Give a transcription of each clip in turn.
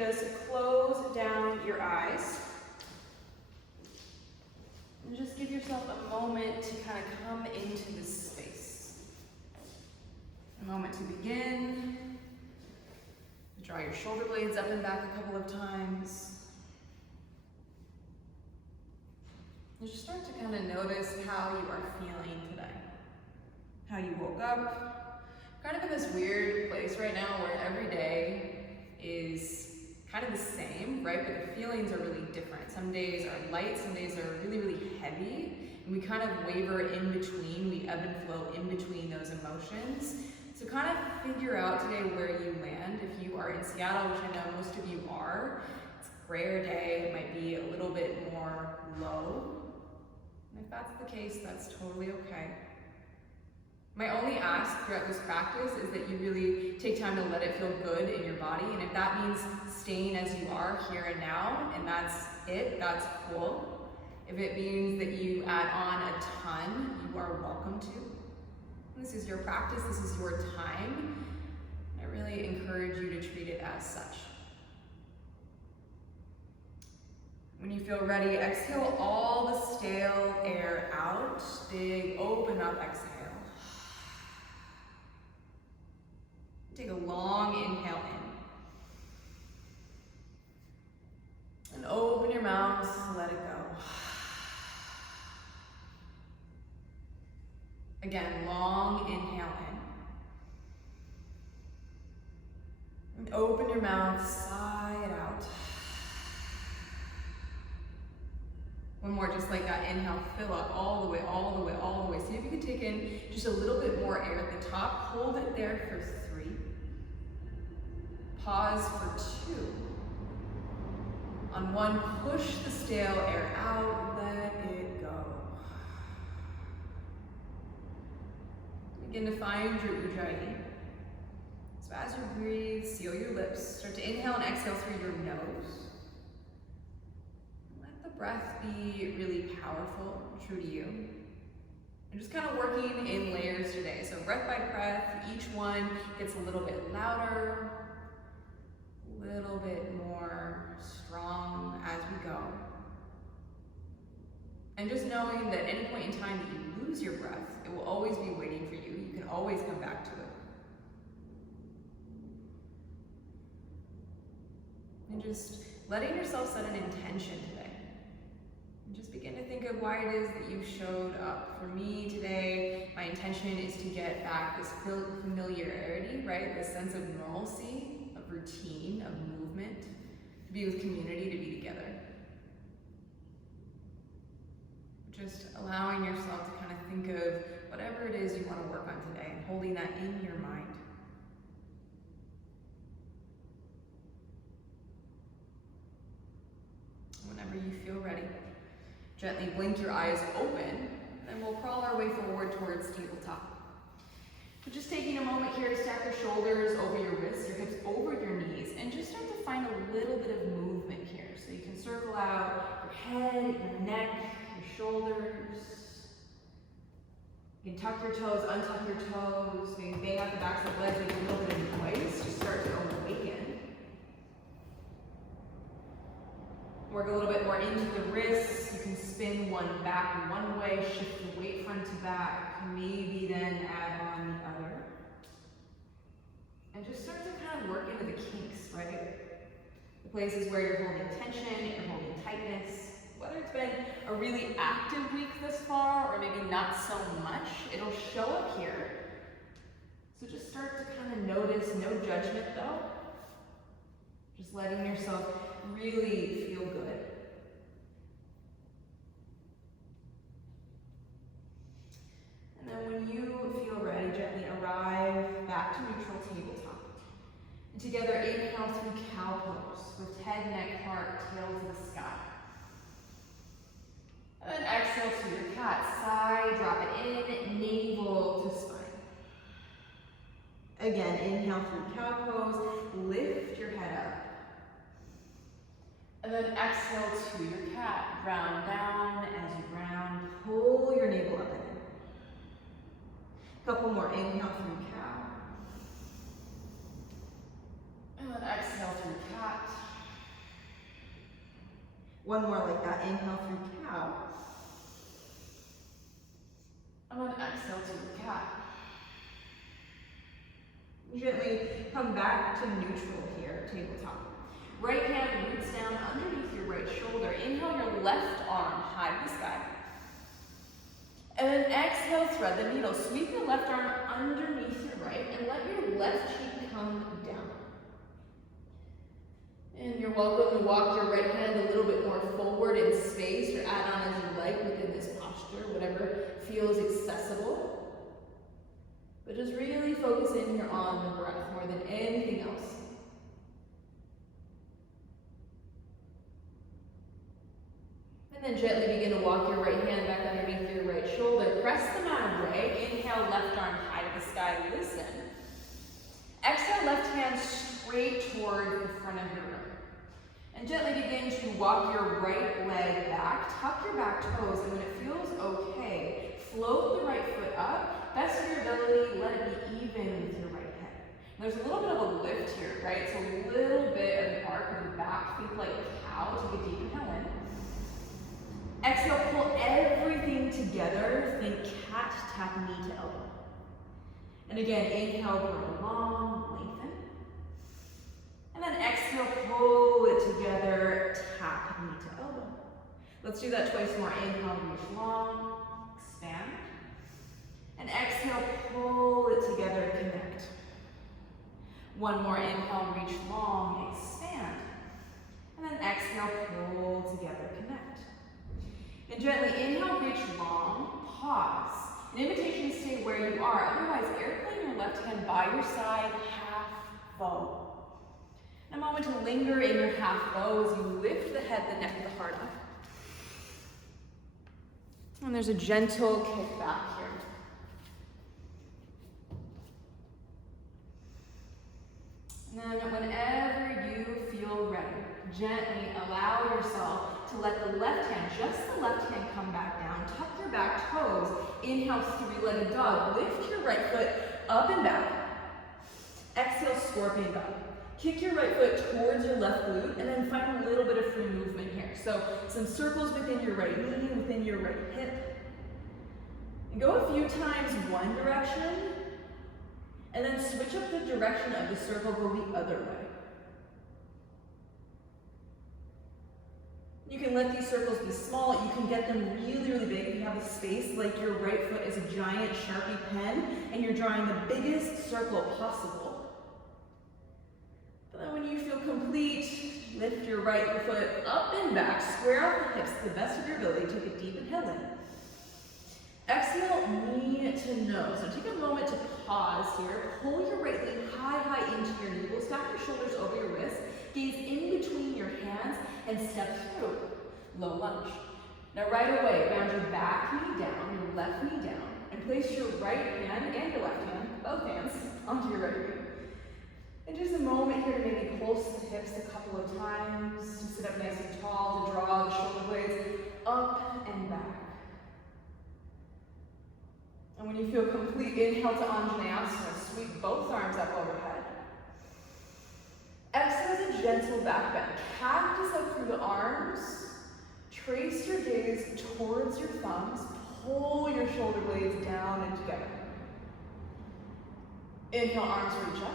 just close down your eyes. And just give yourself a moment to kind of come into this space. A moment to begin. Draw your shoulder blades up and back a couple of times. And just start to kind of notice how you are feeling today. How you woke up. Kind of in this weird place right now where every day is kind of the same, right? But the feelings are really different. Some days are light, some days are really, really heavy. And we kind of waver in between, we ebb and flow in between those emotions. So kind of figure out today where you land. If you are in Seattle, which I know most of you are, it's a grayer day, it might be a little bit more low. And if that's the case, that's totally okay. My only ask throughout this practice is that you really take time to let it feel good in your body. And if that means staying as you are here and now, and that's it, that's cool. If it means that you add on a ton, you are welcome to. This is your practice, this is your time. I really encourage you to treat it as such. When you feel ready, exhale all the stale air out. Big open up exhale. Take a long inhale in. And open your mouth, let it go. Again, long inhale in. And open your mouth, sigh it out. One more, just like that, inhale, fill up all the way, all the way, all the way. See if you can take in just a little bit more air at the top. Hold it there for 3. Pause for 2. On 1, push the stale air out, let it go. Begin to find your Ujjayi. So as you breathe, seal your lips. Start to inhale and exhale through your nose. Let the breath be really powerful, true to you. And just kind of working in layers today. So breath by breath, each one gets a little bit louder, a little bit more strong as we go. And just knowing that any point in time that you lose your breath, it will always be waiting for you. You can always come back to it. And just letting yourself set an intention today. And just begin to think of why it is that you showed up. For me today, my intention is to get back this familiarity, right? This sense of normalcy, of routine, of movement, to be with community, to be together. Just allowing yourself to kind of think of whatever it is you want to work on today and holding that in your mind. Whenever you feel ready, gently blink your eyes open, and we'll crawl our way forward towards tabletop. So just taking a moment here to stack your shoulders over your wrists, your hips over your knees, and just start to find a little bit of movement here. So you can circle out your head, your neck, shoulders. You can tuck your toes, untuck your toes. Maybe bang out the backs of the legs, make a little bit of noise to start to awaken. Work a little bit more into the wrists. You can spin one back one way, shift the weight front to back, maybe then add on the other. And just start to kind of work into the kinks, right? The places where you're holding tension, you're holding tightness. Whether it's been a really active week thus far or maybe not so much, it'll show up here. So just start to kind of notice, no judgment though. Just letting yourself really feel good. And then when you feel ready, gently arrive back to neutral tabletop. And together, inhale through cow pose with head, neck, heart, tail to the sky. And then exhale to your cat, side, drop it in, navel to spine. Again, inhale through cow pose, lift your head up. And then exhale to your cat, round down as you round, pull your navel up and in. Couple more, inhale through cow. And then exhale through cat. One more like that. Inhale through cow. And then exhale to cat. Gently come back to neutral here, tabletop. Right hand roots down underneath your right shoulder. Inhale your left arm high to the sky. And then exhale, thread the needle. Sweep your left arm underneath your right and let your left cheek come down. And you're welcome to walk your right hand a little bit more forward in space or add on as you like within this posture, whatever feels accessible. But just really focus in here on the breath more than anything else. And then gently begin to walk your right hand back underneath your right shoulder. Press the mat away. Inhale, left arm high to the sky. Listen. Exhale, left hand straight toward the front of your room. And gently begin to walk your right leg back. Tuck your back toes, and when it feels okay, float the right foot up. Best of your ability, let it be even with your right hip. And there's a little bit of a lift here, right? So a little bit of an arc of the back. Think like a cow. Take a deep inhale in. Exhale, pull everything together. Think cat, tap knee to elbow. And again, inhale, grow long, lengthen. And then exhale, pull it together, tap knee to elbow. Let's do that twice more. Inhale, reach long, expand. And exhale, pull it together, connect. One more, inhale, reach long, expand. And then exhale, pull together, connect. And gently inhale, reach long, pause. An invitation to stay where you are. Otherwise, airplane your left hand by your side, half bow. A moment to linger in your half bow as you lift the head, the neck, the heart up. And there's a gentle kick back here. And then whenever you feel ready, gently allow yourself to let the left hand, just the left hand, come back down. Tuck your back toes. Inhale, three-legged dog. Lift your right foot up and back. Exhale, scorpion dog. Kick your right foot towards your left glute and then find a little bit of free movement here. So some circles within your right knee, within your right hip. And go a few times one direction and then switch up the direction of the circle, go the other way. You can let these circles be small. You can get them really, really big if you have a space, like your right foot is a giant Sharpie pen and you're drawing the biggest circle possible. But then when you feel complete, lift your right foot up and back, square out the hips to the best of your ability. Take a deep inhale in. Exhale, knee to nose. So take a moment to pause here. Pull your right leg high, high into your knee. We'll stack your shoulders over your wrists. Gaze in between your hands and step through. Low lunge. Now right away, round your back knee down, your left knee down, and place your right hand and your left hand, both hands, onto your right knee. And just a moment here to maybe pulse the hips a couple of times, to sit up nice and tall, to draw the shoulder blades up and back. And when you feel complete, inhale to Anjaneyasana. Sweep both arms up overhead. Exhale as a gentle back bend. Cactus up through the arms. Trace your gaze towards your thumbs. Pull your shoulder blades down and together. Inhale, arms reach up.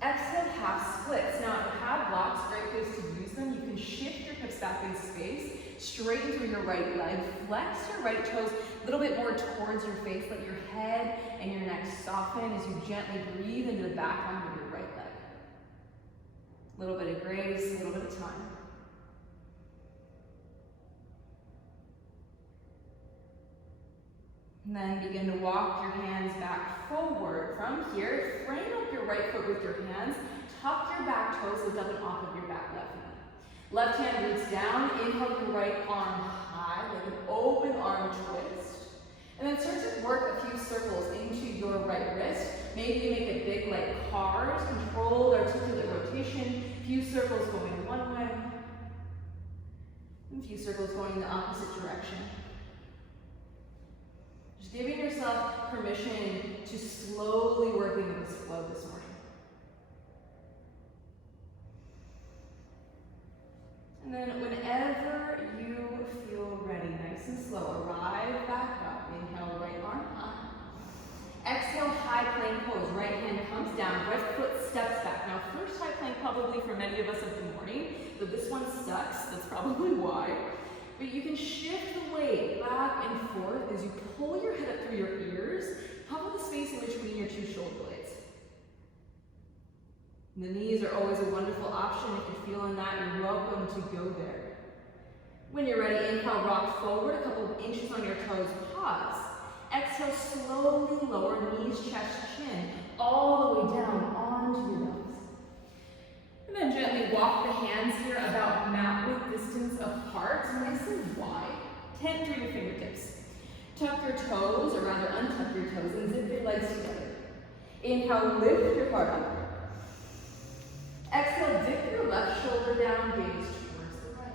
Exhale, half splits. Now, if you have blocks, great place to use them. You can shift your hips back in space. Straighten through your right leg. Flex your right toes a little bit more towards your face. Let your head and your neck soften as you gently breathe into the back arm of your right leg. A little bit of grace, a little bit of time. And then begin to walk your hands back forward. From here, frame up your right foot with your hands. Tuck your back toes, lift up and off of your back left knee. Left hand roots down. Inhale your right arm high, like an open arm twist. And then start to work a few circles into your right wrist. Maybe you make it big like cars, controlled articulate rotation. A few circles going one way, and a few circles going in the opposite direction. Just giving yourself permission to slowly work into this flow this morning. And then whenever you feel ready, nice and slow, arrive back up. Inhale, right arm up. Exhale, high plank pose. Right hand comes down, right foot steps back. Now, first high plank probably for many of us of the morning, so this one sucks, that's probably why. But you can shift the weight back and forth as you pull your head up through your ears. How about the space in between your two shoulder blades? The knees are always a wonderful option. If you're feeling that, you're welcome to go there. When you're ready, inhale, rock forward a couple of inches on your toes, pause. Exhale, slowly lower knees, chest, chin, all the way down onto your nose. And then gently walk the hands here about mat width distance apart, nice and wide. Tent through your fingertips. Tuck your toes, or rather untuck your toes, and zip your legs together. Inhale, lift your heart up. Exhale, dip your left shoulder down, gaze towards the right.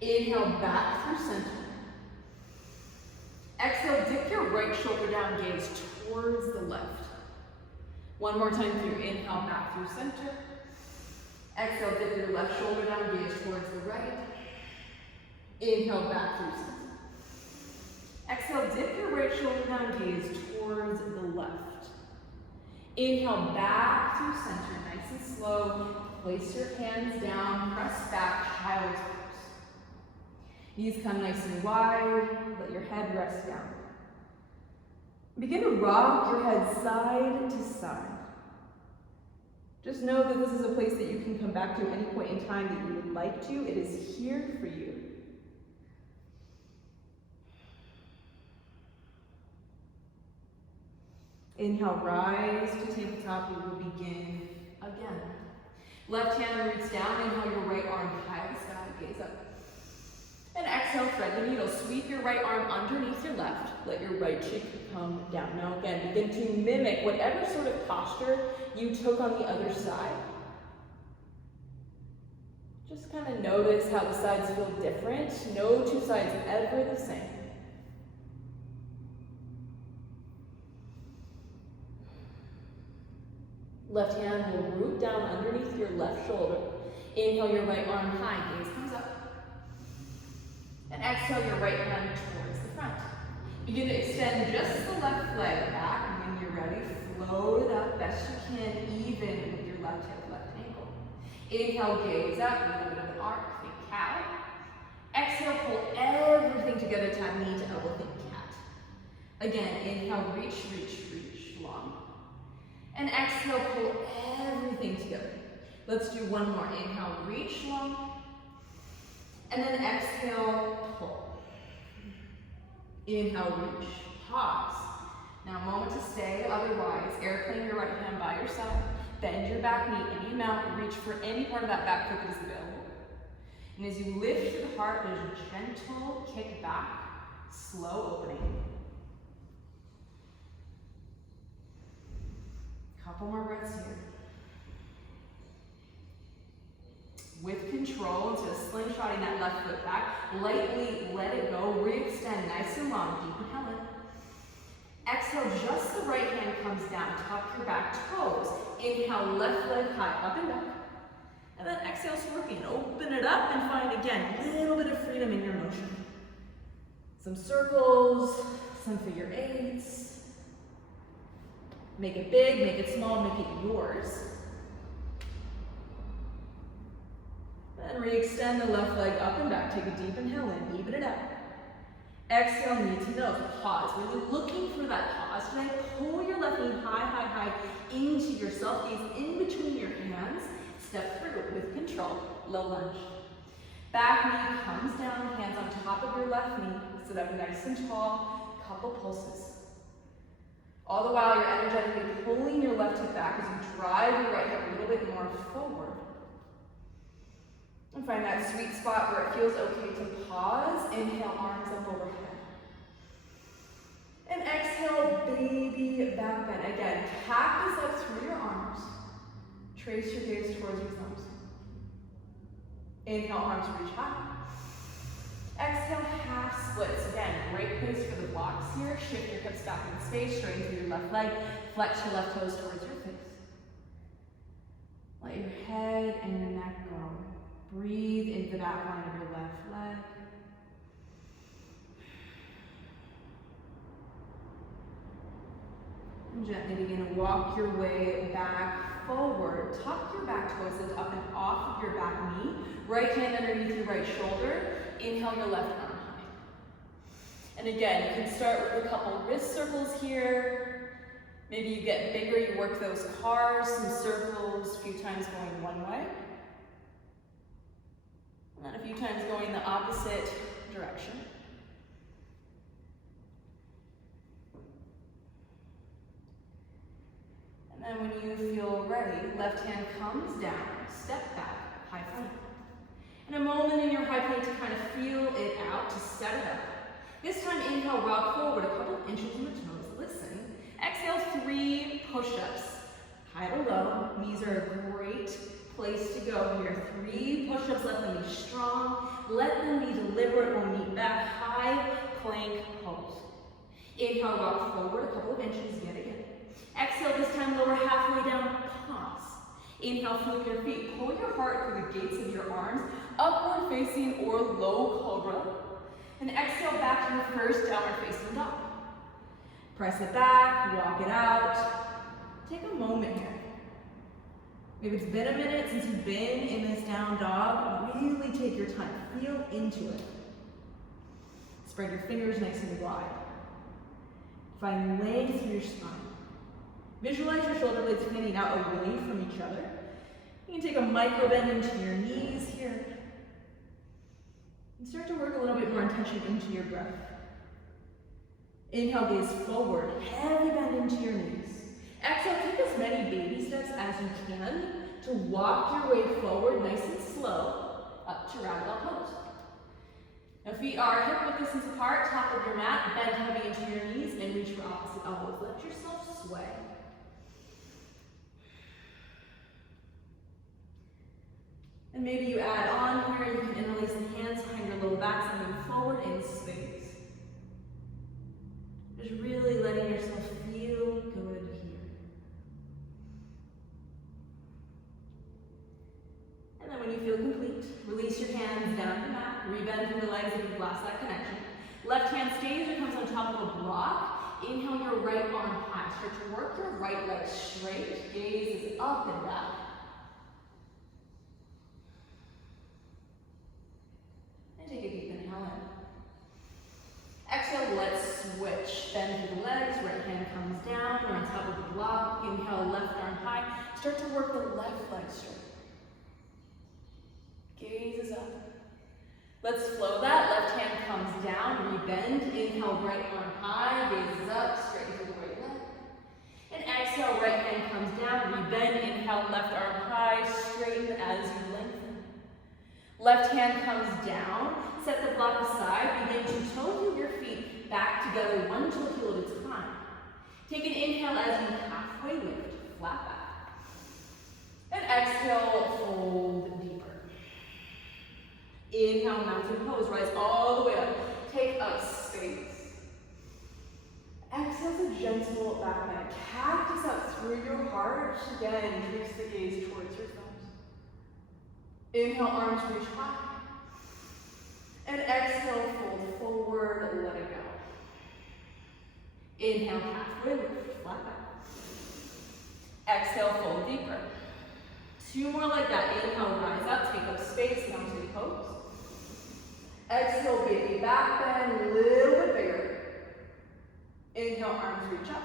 Inhale, back through center. Exhale, dip your right shoulder down, gaze towards the left. One more time through, inhale, back through center. Exhale, dip your left shoulder down, gaze towards the right. Inhale, back through center. Exhale, dip your right shoulder down, gaze towards the left. Inhale, back through center, nice and slow. Place your hands down, press back, child's pose. Knees come nice and wide, let your head rest down. Begin to rock your head side to side. Just know that this is a place that you can come back to at any point in time that you would like to. It is here for you. Inhale, rise to tabletop. We will begin again. Left hand roots down. Inhale, your right arm high to the sky. Gaze up. And exhale, thread the needle. Sweep your right arm underneath your left. Let your right cheek come down. Now again, begin to mimic whatever sort of posture you took on the other side. Just kind of notice how the sides feel different. No two sides ever the same. Left hand will root down underneath your left shoulder. Inhale, your right arm high, gaze comes up. And exhale, your right hand towards the front. Begin to extend just the left leg back, and when you're ready, float it up best you can, even with your left hip, left ankle. Inhale, gaze up, a little bit of an arc, think cow. Exhale, pull everything together, tap knee to elbow, think cat. Again, inhale, reach, reach, reach, long. And exhale, pull everything together. Let's do one more. Inhale, reach long. And then exhale, pull. Inhale, reach, pause. Now a moment to stay, otherwise, airplane your right hand by your side, bend your back knee, any amount, reach for any part of that back foot that is available. And as you lift your heart, there's a gentle kick back, slow opening. Couple more breaths here. With control, instead of slingshotting that left foot back, lightly let it go, re-extend nice and long, deep inhale in. Exhale, just the right hand comes down, tuck your back toes. Inhale, left leg high, up and back. And then exhale, scorpion, open it up and find again, a little bit of freedom in your motion. Some circles, some figure eights. Make it big, make it small, make it yours. Then re-extend the left leg up and back. Take a deep inhale in, even it out. Exhale, knee to nose. Pause. Really looking for that pause. Today, pull your left knee high, high, high into yourself. Gaze in between your hands. Step through with control. Low lunge. Back knee comes down, hands on top of your left knee. Sit up nice and tall. Couple pulses. All the while, you're energetically pulling your left hip back as you drive your right hip a little bit more forward. And find that sweet spot where it feels okay to pause. Inhale, arms up overhead. And exhale, baby back bend. Again, cactus up through your arms. Trace your gaze towards your thumbs. Inhale, arms reach high. Exhale, half splits. Again, great place for the blocks here. Shift your hips back in space, straighten through your left leg. Flex your left toes towards your face. Let your head and your neck go. Breathe into the back line of your left leg. And gently begin to walk your way back forward. Tuck your back toes up and off of your back knee. Right hand underneath your right shoulder. Inhale your left arm high. And again, you can start with a couple wrist circles here. Maybe you get bigger, you work those cars, some circles, a few times going one way. And then a few times going the opposite direction. And then when you feel ready, left hand comes down, step back, high plank. And a moment in your high plank to kind of feel it out, to set it up. This time, inhale, rock forward a couple of inches from the toes. Listen. Exhale, 3 push-ups. High to low. Knees are a great place to go here. 3 push-ups. Let them be strong. Let them be deliberate. We'll meet back. High plank pose. Inhale, rock forward a couple of inches yet again. Exhale, this time lower halfway down, pause. Inhale, flip your feet. Pull your heart through the gates of your arms, upward facing or low cobra. And exhale back to your first downward facing dog. Press it back, walk it out. Take a moment here. Maybe it's been a minute since you've been in this down dog. Really take your time, feel into it. Spread your fingers nice and wide. Find length through your spine. Visualize your shoulder blades fanning out away from each other. You can take a micro bend into your knees here. And start to work a little bit more intention into your breath. Inhale, gaze forward. Heavy bend into your knees. Exhale, take as many baby steps as you can to walk your way forward nice and slow up to ragdoll pose. Now feet are hip width distance apart, top of your mat, bend heavy into your knees and reach for opposite elbows. Let yourself sway. And maybe you add on here, you can interlace the hands behind your low backs and move forward in space. Just really letting yourself feel good here. And then when you feel complete, release your hands down the mat, rebend through the legs if you've lost that connection. Left hand stays or comes on top of a block. Inhale your right arm high. Start to work your right leg straight. Gaze is up and down. Take a deep inhale in. Exhale, let's switch. Bend through the legs, right hand comes down, you're on top of the block. Inhale, left arm high. Start to work the left leg straight. Gaze is up. Let's flow that. Left hand comes down, rebend. Inhale, right arm high, gaze is up, straighten through the right leg. And exhale, right hand comes down, rebend. Inhale, left arm high, straighten as you lengthen. Left hand comes down, set the block aside, begin to toe heel your feet back together, one toe heel at a time. Take an inhale as you halfway lift, flat back. And exhale, fold deeper. Inhale, mountain pose, rise all the way up. Take up space. Exhale, a gentle back bend. Cactus out through your heart. Again, trace the gaze towards your thumbs. Inhale, arms reach high. And exhale, fold forward, let it go. Inhale, halfway lift, flat back. Exhale, fold deeper. 2 more like that. Inhale, rise up, take up space, mountain pose. Exhale, baby back bend, a little bit bigger. Inhale, arms reach up.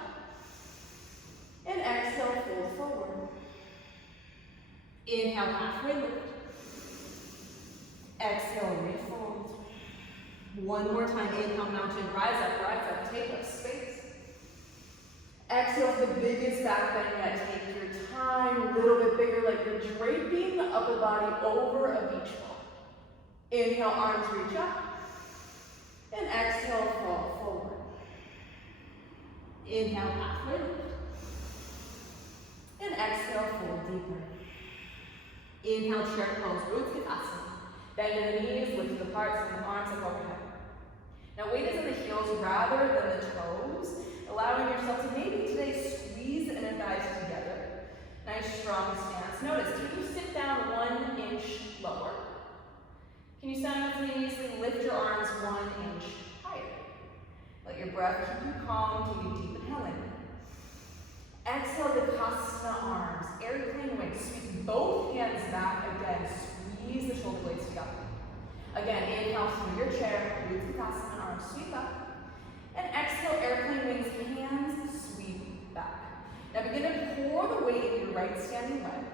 And exhale, fold forward. Inhale, halfway lift. Exhale, refold. 1 more time. Inhale, mountain, rise up, take up space. Exhale, the biggest back bend yet. Take your time, a little bit bigger, like you're draping the upper body over a beach ball. Inhale, arms reach up. And exhale, fall forward. Inhale, halfway lift. And exhale, fold deeper. Inhale, chair pose, Utkatasana. Bend in the knees, lift the parts, and the arms up overhead. Now weight is in the heels rather than the toes, allowing yourself to maybe today squeeze the inner thighs together. Nice strong stance. Notice, can you sit down 1 inch lower? Can you simultaneously lift your arms 1 inch higher? Let your breath keep you calm, take a deep inhale in. Exhale, Vipassana arms, airplane wings. Sweep both hands back again. Squeeze the shoulder blades together. Again, inhale through your chair, Vipassana arms sweep up. And exhale, airplane wings, hands sweep back. Now begin to pour the weight in your right standing leg.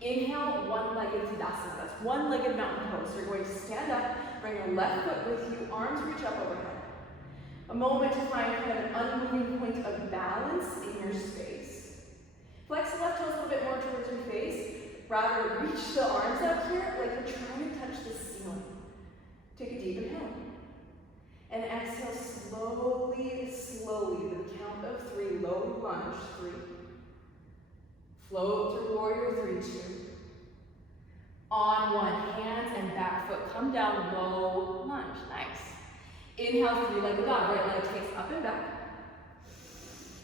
Inhale, one-legged Tadasana. That's one-legged mountain pose. So you're going to stand up, bring your left foot with you, arms reach up overhead. A moment to find kind of an unmoving point of balance in your space. Flex the left toes a little bit more towards your face. Rather, reach the arms up here like you're trying to touch the ceiling. Take a deep inhale. And exhale slowly, slowly, with a count of 3, low lunge, 3. Float through warrior 3, 2. On 1, hands and back foot come down, low lunge, nice. Inhale, 3-legged dog, right leg takes up and back.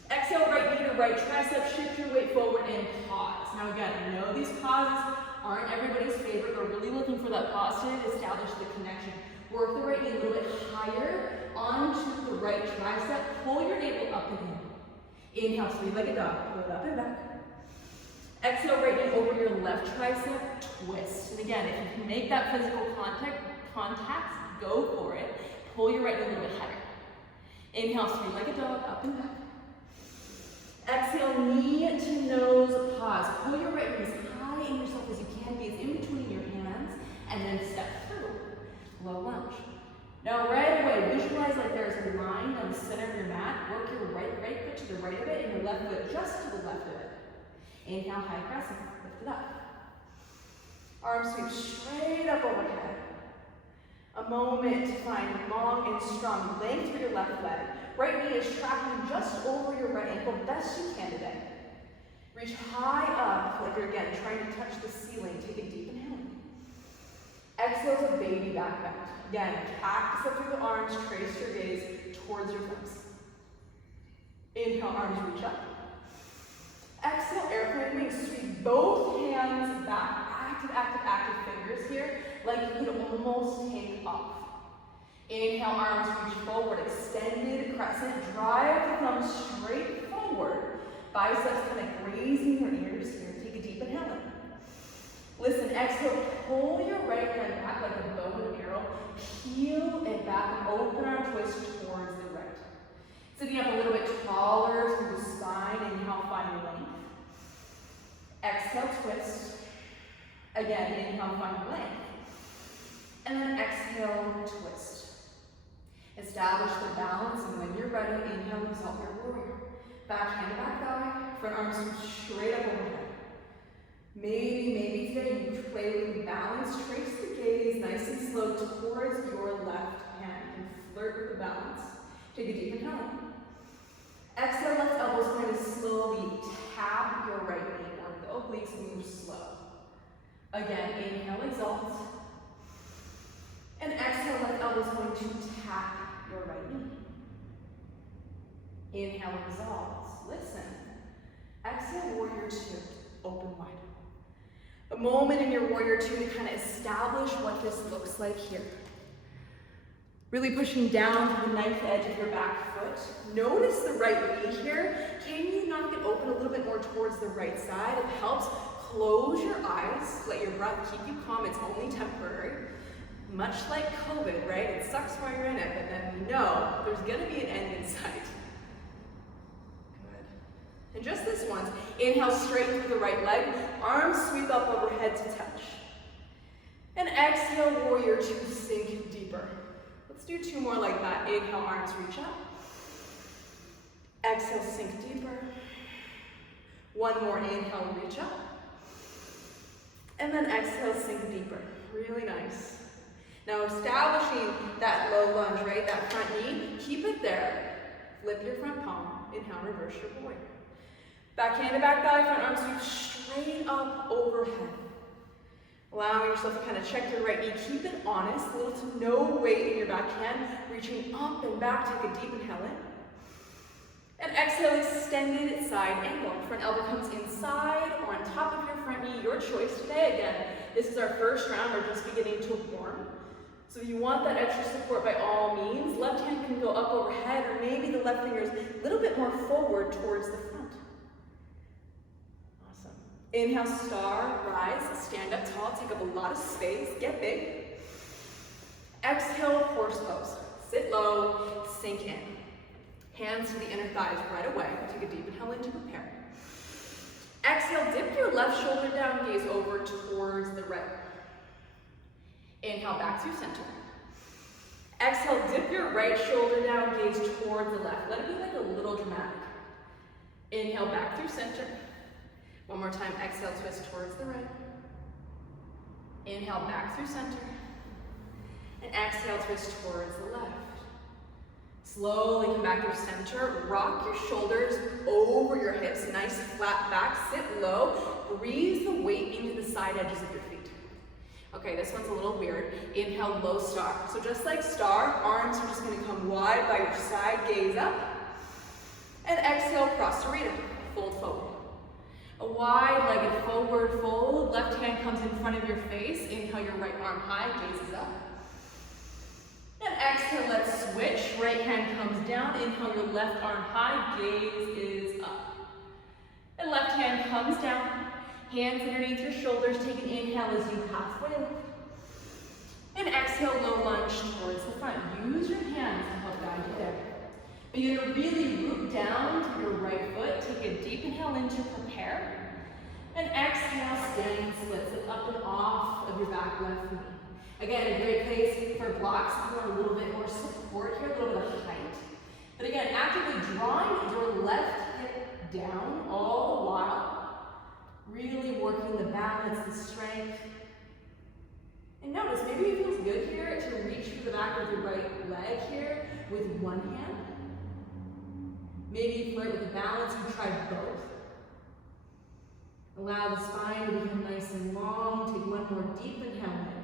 Exhale, right knee to right tricep, shift your weight forward and pause. Now again, I know these pauses aren't everybody's favorite. We're really looking for that pause to establish the connection. Work the right knee a little bit higher onto the right tricep. Pull your navel up and in. Inhale, 3-legged dog, pull it up and back. Exhale, right knee over your left tricep, twist. And again, if you can make that physical contact, go for it. Pull your right knee a little bit higher. Inhale, 3-legged dog, up and back. Exhale, knee to nose, pause. Pull your right knee as high in yourself as you can be, as in between your hands, and then step through. Low lunge. Now right away, visualize like there's a line down the center of your mat. Work your right foot to the right of it, and your left foot just to the left of it. Inhale, high crescent, lift it up. Arms sweep straight up overhead. A moment to find long and strong length through your left leg. Right knee is tracking just over your right ankle, best you can today. Reach high up, like you're again trying to touch the ceiling. Take a deep inhale. Exhale to baby back bend. Again, cactus up through the arms, trace your gaze towards your thumbs. Inhale, arms reach up. Exhale, airplane wings. Sweep both hands back. Active, active, active fingers here, like you could almost take off. Inhale, arms reach forward, extended crescent. Drive the thumbs straight forward. Biceps kind of grazing your ears here. Take a deep inhale in. Listen, exhale, pull your right leg back like a bow and arrow. Peel it back and open arm twist towards the right. Sitting up a little bit taller through the spine. Inhale, find length. Exhale, twist. Again, inhale, find length. And then exhale, twist. Establish the balance, and when you're ready, inhale, exalt your warrior. Back hand to back thigh, front arms straight up overhead. Maybe today you play with balance. Trace the gaze nice and slow towards your left hand and flirt with the balance. Take a deep inhale. Exhale, let elbows kind of slowly tap your right knee, or the obliques move slow. Again, inhale, exalt. And exhale, let elbows going to tap your right knee. Inhale, exalt. Listen. Exhale, warrior 2, open wide. A moment in your warrior 2 to kind of establish what this looks like here. Really pushing down to the knife edge of your back foot. Notice the right knee here. Can you knock it open a little bit more towards the right side? It helps. Close your eyes. Let your breath keep you calm. It's only temporary. Much like COVID, right? It sucks while you're in it, but then you know there's going to be an end in sight. Good. And just this once, inhale straight through the right leg. Arms sweep up overhead to touch. And exhale, warrior 2, sink deeper. Let's do 2 more like that. Inhale, arms reach up. Exhale, sink deeper. 1 more, inhale, reach up. And then exhale, sink deeper. Really nice. Now establishing that low lunge, right? That front knee, keep it there. Flip your front palm. Inhale, reverse your warrior. Back hand to back thigh, front arms sweep straight up overhead. Allowing yourself to kind of check your right knee. Keep it honest, little to no weight in your back hand. Reaching up and back, take a deep inhale in. And exhale, extended side angle. Front elbow comes inside or on top of your front knee. Your choice today. Again, this is our first round. We're just beginning to warm. So if you want that extra support, by all means, left hand can go up overhead, or maybe the left finger is a little bit more forward towards the front. Awesome. Inhale, star, rise, stand up tall, take up a lot of space, get big. Exhale, horse pose. Sit low, sink in. Hands to the inner thighs right away. Take a deep inhale in to prepare. Exhale, dip your left shoulder down, gaze over towards the right. Inhale, back through center. Exhale, dip your right shoulder down, gaze towards the left. Let it be like a little dramatic. Inhale, back through center. One more time, exhale, twist towards the right. Inhale, back through center. And exhale, twist towards the left. Slowly come back through center. Rock your shoulders over your hips. Nice flat back. Sit low. Breathe the weight into the side edges of your feet. Okay, this one's a little weird. Inhale, low star. So just like star, arms are just going to come wide by your side. Gaze up. And exhale, Prasarita. Fold forward. A wide-legged forward fold. Left hand comes in front of your face. Inhale, your right arm high. Gaze is up. And exhale, let's switch. Right hand comes down. Inhale, your left arm high. Gaze is up. And left hand comes down. Hands underneath your shoulders. Take an inhale as you halfway lift. And exhale, low lunge towards the front. Use your hands to help guide you there. But you're going to really root down to your right foot. Take a deep inhale in to prepare. And exhale, standing splits it up and off of your back left knee. Again, a great place for blocks if you want a little bit more support here, a little bit of height. But again, actively drawing your left hip down all the while. Really working the balance, the strength. And notice, maybe it feels good here to reach for the back of your right leg here with one hand. Maybe flirt with the balance and try both. Allow the spine to become nice and long. Take one more deep inhale in.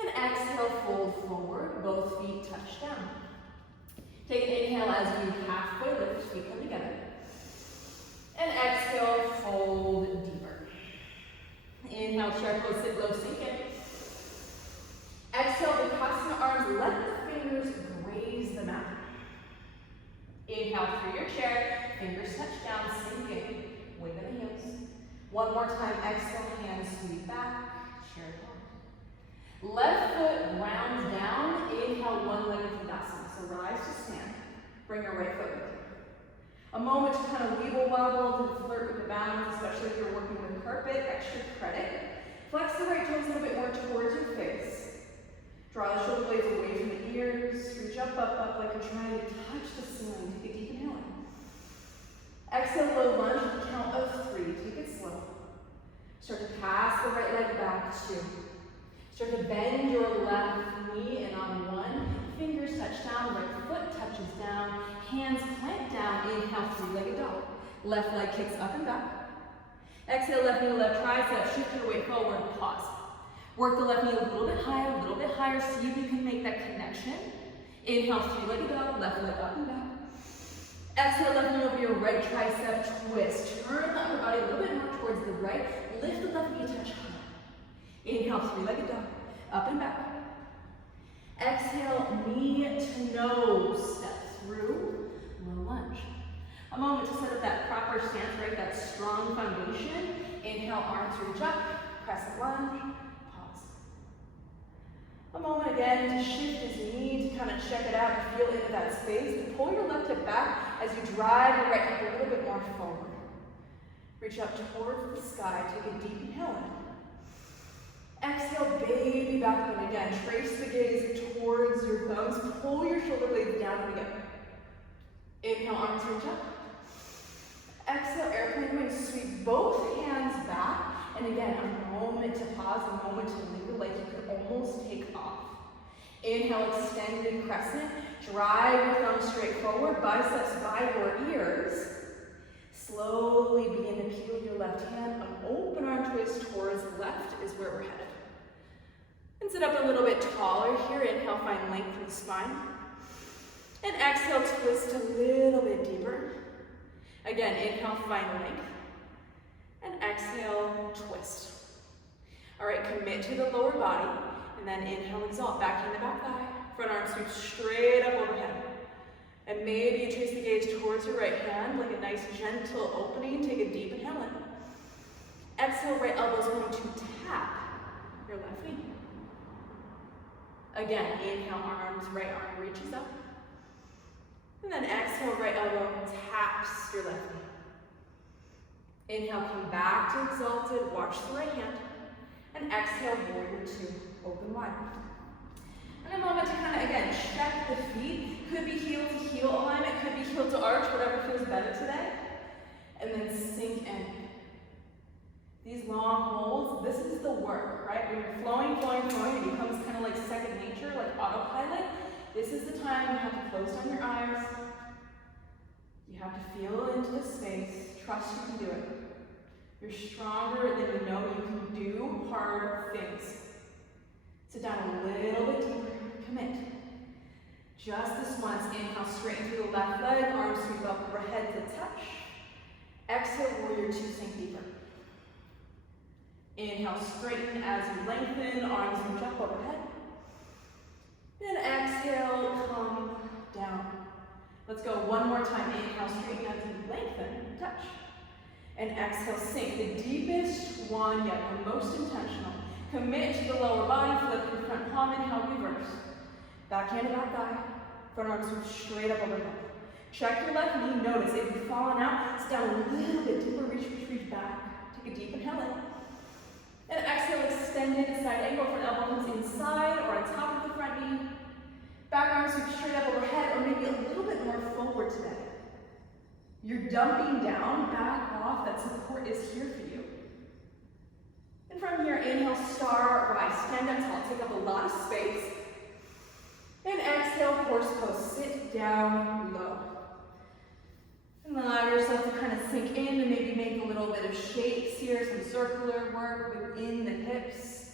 And exhale, fold forward. Both feet touch down. Take an inhale as you halfway lift, feet come together. And exhale, fold deeper. Inhale, chair pose, sit low, sink in. Exhale, Vipassana arms, let the fingers graze the mat. Inhale through your chair, fingers touch down, sink in, wiggle the heels. One more time, exhale, hands sweep back, chair pose. Left foot rounds down, inhale, one-legged Tadasana. So rise to stand, bring your right foot with you. A moment to kind of weeble wobble, to flirt with the balance, especially if you're working with carpet, extra credit. Flex the right toes a little bit more towards your face. Draw the shoulder blades away from the ears. Reach up, like you're trying to touch the ceiling. Take a deep inhale in. Exhale, low lunge at the count of 3. Take it slow. Start to pass the right leg back, 2. Start to bend your left knee, and on 1, fingers touch down, right foot touches down, hands plant down, inhale, 3-legged dog. Left leg kicks up and back. Exhale, left knee, left tricep, shift your weight forward, pause. Work the left knee a little bit higher, see if you can make that connection. Inhale, 3-legged dog, left leg up and back. Exhale, left knee over your right tricep, twist. Turn the upper body a little bit more towards the right, lift the left knee, touch high. Inhale, 3-legged dog, up and back. Exhale, knee to nose, step through, low lunge. A moment to set up that proper stance, right? That strong foundation. Inhale, arms reach up, crescent lunge, pause. A moment again to shift as you need, to kind of check it out, to feel into that space. To pull your left hip back as you drive your right hip a little bit more forward. Reach up towards the sky, take a deep inhale in. Exhale, baby back up, and again, trace the gaze towards your thumbs. Pull your shoulder blades down and together. Inhale, arms reach up. Exhale, airplane wings, sweep both hands back. And again, a moment to pause, a moment to linger like you could almost take off. Inhale, extended crescent. Drive your thumbs straight forward, biceps by your ears. Slowly begin to peel your left hand. An open arm twist towards the left is where we're headed. And sit up a little bit taller here. Inhale, find length in the spine. And exhale, twist a little bit deeper. Again, inhale, find length. And exhale, twist. All right, commit to the lower body. And then inhale, exalt, back hand to back thigh. Front arm sweeps straight up overhead. And maybe you trace the gaze towards your right hand, like a nice gentle opening. Take a deep inhale in. Exhale, right elbow's going to tap your left knee. Again, inhale, arms, right arm reaches up. And then exhale, right elbow taps your left knee. Inhale, come back to exalted, watch the right hand. And exhale, warrior two, open wide. And a moment to kind of, again, check the feet. Could be heel to heel alignment, could be heel to arch, whatever feels better today. And then sink in. These long holds, this is the work, right? When you're flowing, it becomes kind of like second nature, like autopilot. This is the time you have to close down your eyes. You have to feel into the space. Trust you can do it. You're stronger than you know you can do hard things. Sit down a little bit deeper. Commit. Just this once. Inhale, straighten through the left leg. Arms sweep up overhead to touch. Exhale, warrior two, sink deeper. Inhale, straighten as you lengthen. Arms reach up overhead. Then exhale, come down. Let's go one more time. Inhale, straighten as you lengthen. Touch. And exhale, sink. The deepest one yet, the most intentional. Commit to the lower body, flip your front palm, inhale, reverse. Back hand to back thigh, front arms move straight up overhead. Check your left knee, notice if you've fallen out, sit down a little bit deeper, reach back. Take a deep inhale in. And exhale, extended side angle, front elbow comes inside or on top of the front knee. Back arms sweep straight up overhead, or maybe a little bit more forward today. You're dumping down, back off, that support is here for you. And from here, inhale, star, rise, stand up tall, take up a lot of space. And exhale, horse pose, sit down low. And allow yourself to kind of sink in and maybe make a little bit of shapes here, some circular work within the hips.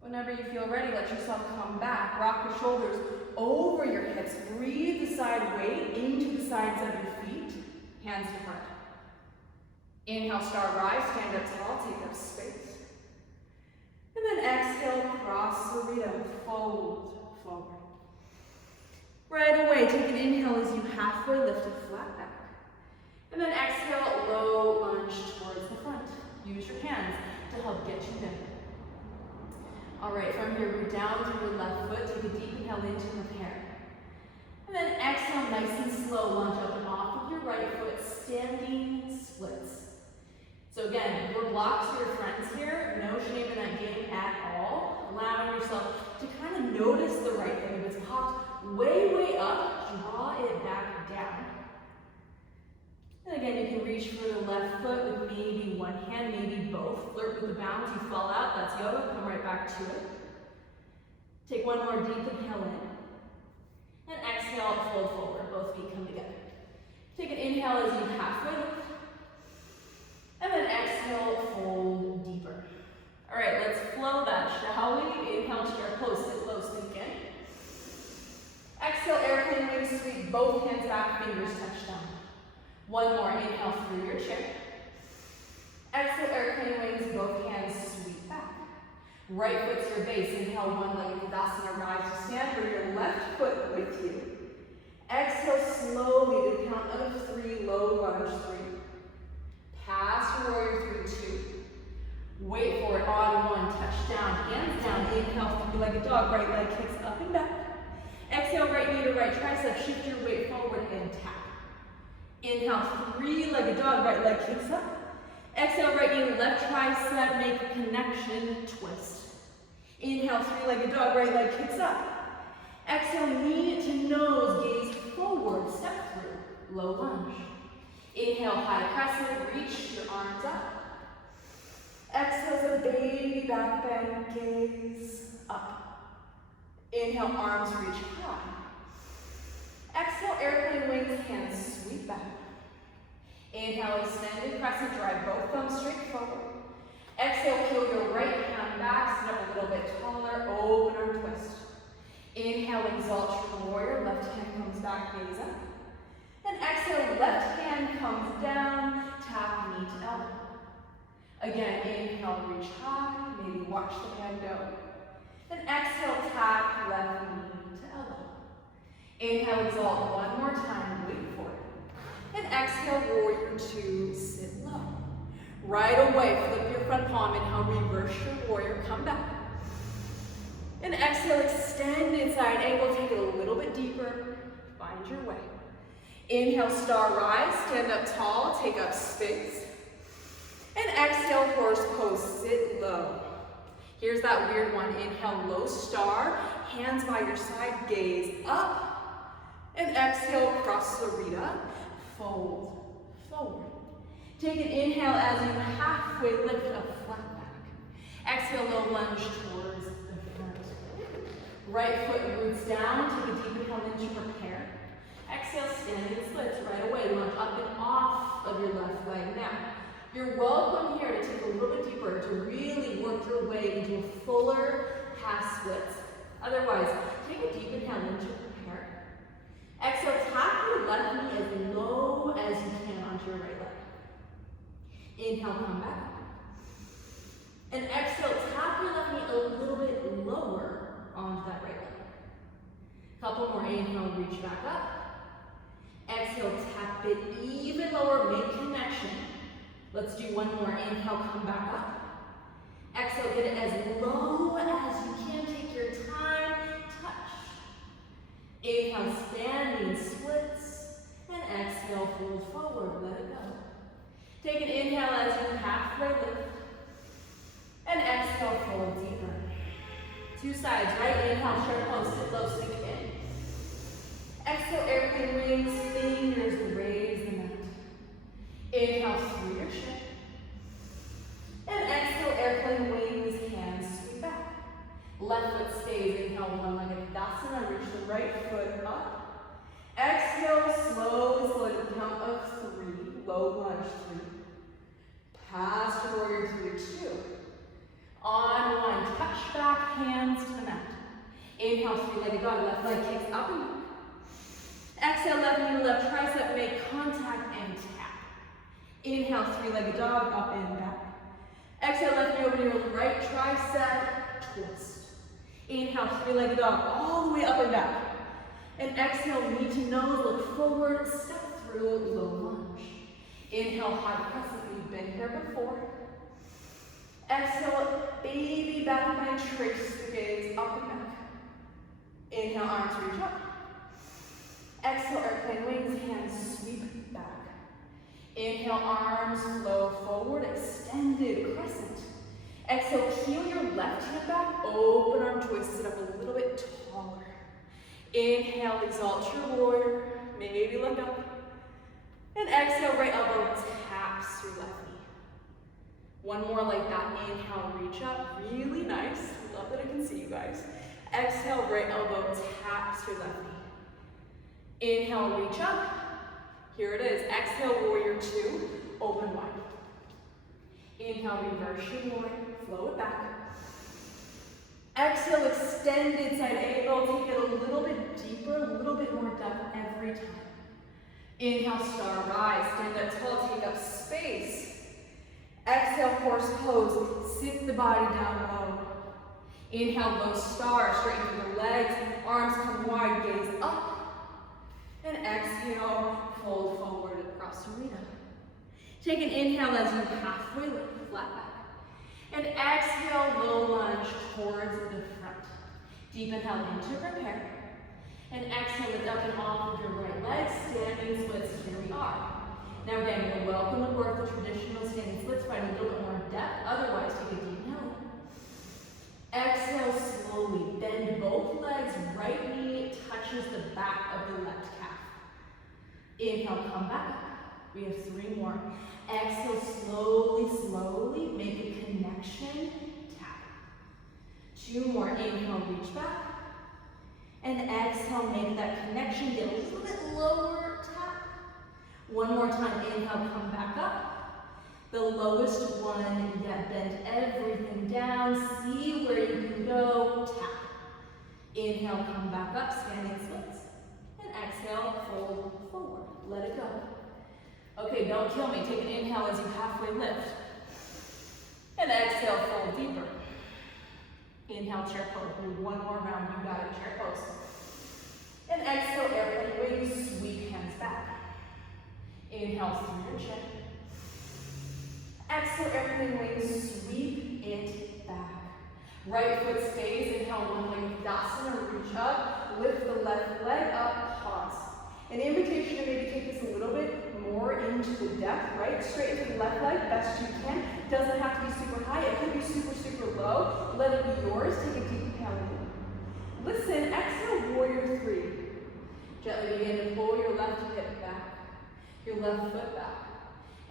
Whenever you feel ready, let yourself come back. Rock your shoulders over your hips. Breathe the side weight into the sides of your feet. Hands to front. Inhale, star rise, stand up tall, take up space. And then exhale, cross Sarita, fold forward. Right away, take an inhale as you halfway lift it flat back. And then exhale, low lunge towards the front. Use your hands to help get you in. All right, from here, root down through your left foot, take a deep inhale into repair. And then exhale, nice and slow, lunge up and off with your right foot, standing splits. So again, your blocks are your friends here, no shame in that game at all. Allowing yourself to kind of notice the right hip. If it's popped way up, draw it back down. And again, you can reach for the left foot with maybe one hand, maybe both. Flirt with the bounce, you fall out, that's yoga, come right back to it. Take one more deep inhale in. And exhale, fold forward, both feet come together. Take an inhale as you halfway lift. And then exhale, fold deeper. All right, let's flow that, shall we? Inhale, chair pose, sit low, sink in. Exhale, airplane wings, sweep both hands back, fingers touch down. One more, inhale through your chair. Exhale, airplane wings, both hands sweep back. Right foot's your base. Inhale, one-legged Tadasana, rise to stand. Bring your left foot with you. Exhale, slowly to the count of 3, low lunge, 3. Pass warrior through 2. Wait for it on 1, touch down, hands down. Inhale, three-legged dog, right leg kicks up and back. Exhale, right knee to right tricep, shift your weight forward and tap. Inhale, three-legged dog, right leg kicks up. Exhale, right knee, left tricep, make a connection, twist. Inhale, three-legged dog, right leg kicks up. Exhale, knee to nose, gaze forward, step through, low lunge. Inhale, high crescent, reach your arms up. Exhale as a baby back bend, gaze up. Inhale, arms reach high. Exhale, airplane wings, hands sweep back. Inhale, extended crescent, drive both thumbs straight forward. Exhale, peel your right hand back, sit up a little bit taller, open or twist. Inhale, exalt your warrior, left hand comes back, gaze up. And exhale, left hand comes down, tap knee to elbow. Again, inhale, reach high, maybe watch the hand go. And exhale, tap left knee to elbow. Inhale, exalt one more time, wait for it. And exhale, warrior two, sit low. Right away, flip your front palm, inhale, reverse your warrior, come back. And exhale, extend inside angle, take it a little bit deeper, find your way. Inhale, star rise, stand up tall, take up space. And exhale, horse pose, sit low. Here's that weird one. Inhale, low star, hands by your side, gaze up. And exhale, prasarita, fold forward. Take an inhale as you halfway lift up, flat back. Exhale, low lunge towards the front. Right foot roots down, take a deep inhale into prepare. Exhale, standing splits right away, lunge up and off of your left leg now. You're welcome here to take a little bit deeper, to really work your way into a fuller half splits. Otherwise, take a deep inhale into prepare. Exhale, tap your left knee as low as you can onto your right leg. Inhale, come back. And exhale, tap your left knee a little bit lower onto that right leg. Couple more, inhale, reach back up. Exhale, tap it even lower, make connection. Let's do one more. Inhale, come back up. Exhale, get it as low as you can. Take your time, touch. Inhale, standing splits. And exhale, fold forward, let it go. Take an inhale as you halfway lift. And exhale, fold deeper. Two sides, right inhale, chair pose, sit low, sink in. Exhale, airplane wings, fingers raise the mat. Inhale, through your chin. And exhale, airplane wings, hands sweep back. Left foot stays, inhale, one-legged Tadasana, reach the right foot up. Exhale, slowly to the count of three, low lunge, three. Pass to warrior three, two. On one, touch back, hands to the mat. Inhale, three-legged dog, left leg kicks up and back. Exhale, left knee, left tricep, make contact and tap. Inhale, three-legged dog, up and back. Exhale, left knee over to your right tricep, twist. Inhale, three-legged dog, all the way up and back. And exhale, knee to nose, look forward, step through, low lunge. Inhale, high crescent, we've been here before. Exhale, baby back bend, trace the gaze, up and back. Inhale, arms reach up. Exhale, airplane wings, hands sweep back. Inhale, arms flow forward, extended crescent. Exhale, peel your left hand back, open arm twist, sit up a little bit taller. Inhale, exalt your warrior, maybe look up. And exhale, right elbow taps through left knee. One more like that, inhale, reach up, really nice. Love that I can see you guys. Exhale, right elbow taps through left knee. Inhale, reach up. Here it is. Exhale, warrior two, open wide. Inhale, reverse your warrior, flow it back. Exhale, extended side angle, take it a little bit deeper, a little bit more depth every time. Inhale, star rise, stand up tall, take up space. Exhale, horse pose, sit the body down low. Inhale, low star, straighten through the legs, arms come wide, gaze up. And exhale, fold forward across arena. Take an inhale as you halfway lift, flat back. And exhale, low lunge towards the front. Deep inhale into prepare. And exhale, lift up and off of your right leg, standing splits, here we are. Now again, you're welcome to work the traditional standing splits, find a little bit more depth, otherwise take a deep inhale. Exhale, slowly bend both legs, right knee touches the back of the left calf. Inhale, come back up. We have three more. Exhale, slowly make a connection, tap. Two more, inhale, reach back. And exhale, make that connection, get a little bit lower, tap. One more time, inhale, come back up. The lowest one, yeah, bend everything down, see where you can go, tap. Inhale, come back up, standing splits. And exhale, fold forward, let it go. Okay, don't kill me, take an inhale as you halfway lift. Inhale, chair pose. Do one more round. You got it, chair pose. And exhale, airplane wings, sweep hands back. Inhale through your chin. Exhale, airplane wings, sweep it back. Right foot stays, inhale, one leg Uttanasana, reach up, lift the left leg up, pause. An invitation to maybe take this a little bit more into the depth, right? Straight into the left leg, best you can. Doesn't have to be super high, it could be super, super low. Let it be yours, take a deep inhale in. Listen, exhale, warrior three. Gently begin to pull your left hip back, your left foot back.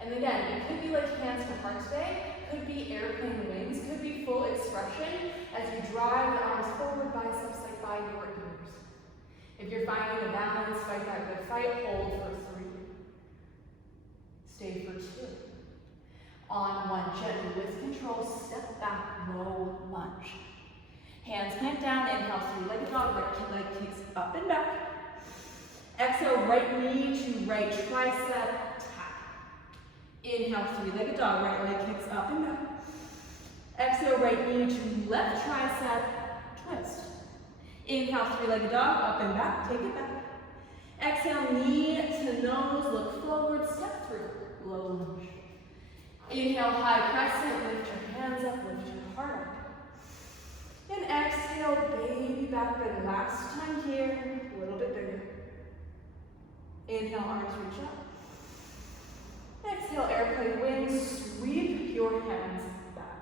And again, it could be like hands to heart today, could be airplane wings, could be full expression as you drive the arms forward, biceps like by your ears. If you're finding a balance, fight that good fight, hold for three. Stay for two. On one, gently with control, step back, low lunge. Hands plant down, inhale, three-legged dog, right leg kicks up and back. Exhale, right knee to right tricep, tap. Inhale, three-legged dog, right leg kicks up and back. Exhale, right knee to left tricep, twist. Inhale, three-legged dog, up and back, take it back. Exhale, knee to nose, look forward, step through, low lunge. Inhale, high crescent, lift your hands up, lift your heart up. And exhale, baby back bend. Last time here, a little bit bigger. Inhale, arms reach up. Exhale, airplane wings, sweep your hands back.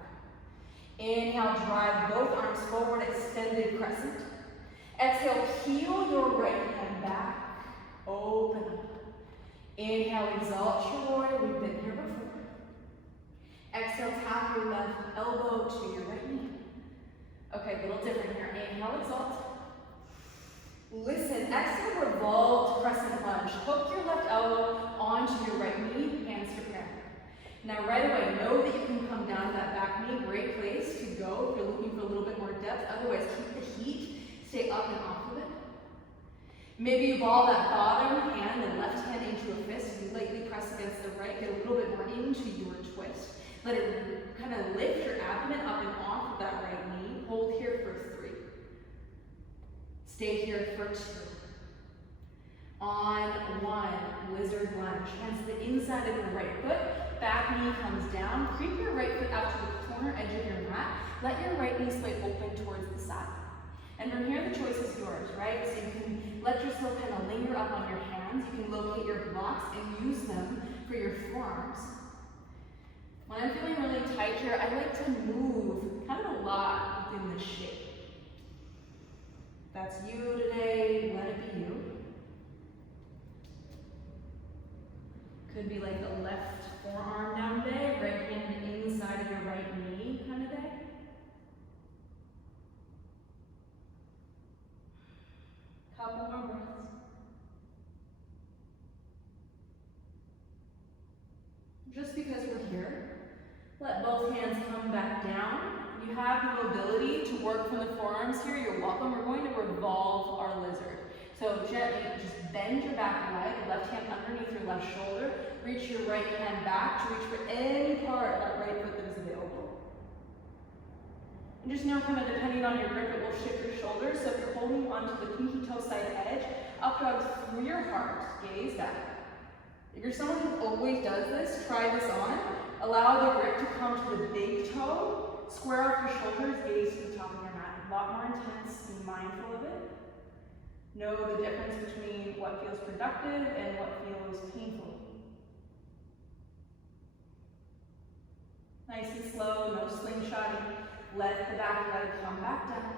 Inhale, drive both arms forward, extended crescent. Exhale, peel your right hand back, open up. Inhale, exalt your warrior, we've been here before. Exhale, tap your left elbow to your right knee. Okay, a little different here. Inhale, exalt. Listen, exhale, revolved crescent lunge. Hook your left elbow onto your right knee, hands to prayer. Now right away, know that you can come down to that back knee. Great place to go if you're looking for a little bit more depth. Otherwise, keep the heat. Stay up and off of it. Maybe you ball that bottom hand and left hand into a fist. You lightly press against the right. Get a little bit more into your twist. Let it kind of lift your abdomen up and off of that right knee. Hold here for three. Stay here for two. On one, lizard lunge. Hands to the inside of your right foot. Back knee comes down. Creep your right foot out to the corner edge of your mat. Let your right knee slightly open towards the side. And from here, the choice is yours, right? So you can let yourself kind of linger up on your hands. You can locate your blocks and use them for your forearms. When I'm feeling really tight here, I like to move kind of a lot within this shape. If that's you today, let it be you. Could be like the left forearm down day, right hand inside of your right knee kind of day. Couple more breaths. Just because we're here, let both hands come back down. You have the mobility to work from the forearms here. You're welcome. We're going to revolve our lizard. So gently, just bend your back leg, left hand underneath your left shoulder. Reach your right hand back to reach for any part of that right foot that is available. And just know, kind of depending on your grip, it will shift your shoulders. So if you're holding onto the pinky toe side edge, up dog through your heart, gaze back. If you're someone who always does this, try this on. Allow the grip to come to the big toe. Square off your shoulders, gaze to the top of your mat. A lot more intense, be mindful of it. Know the difference between what feels productive and what feels painful. Nice and slow, no slingshotting. Let the back leg come back down.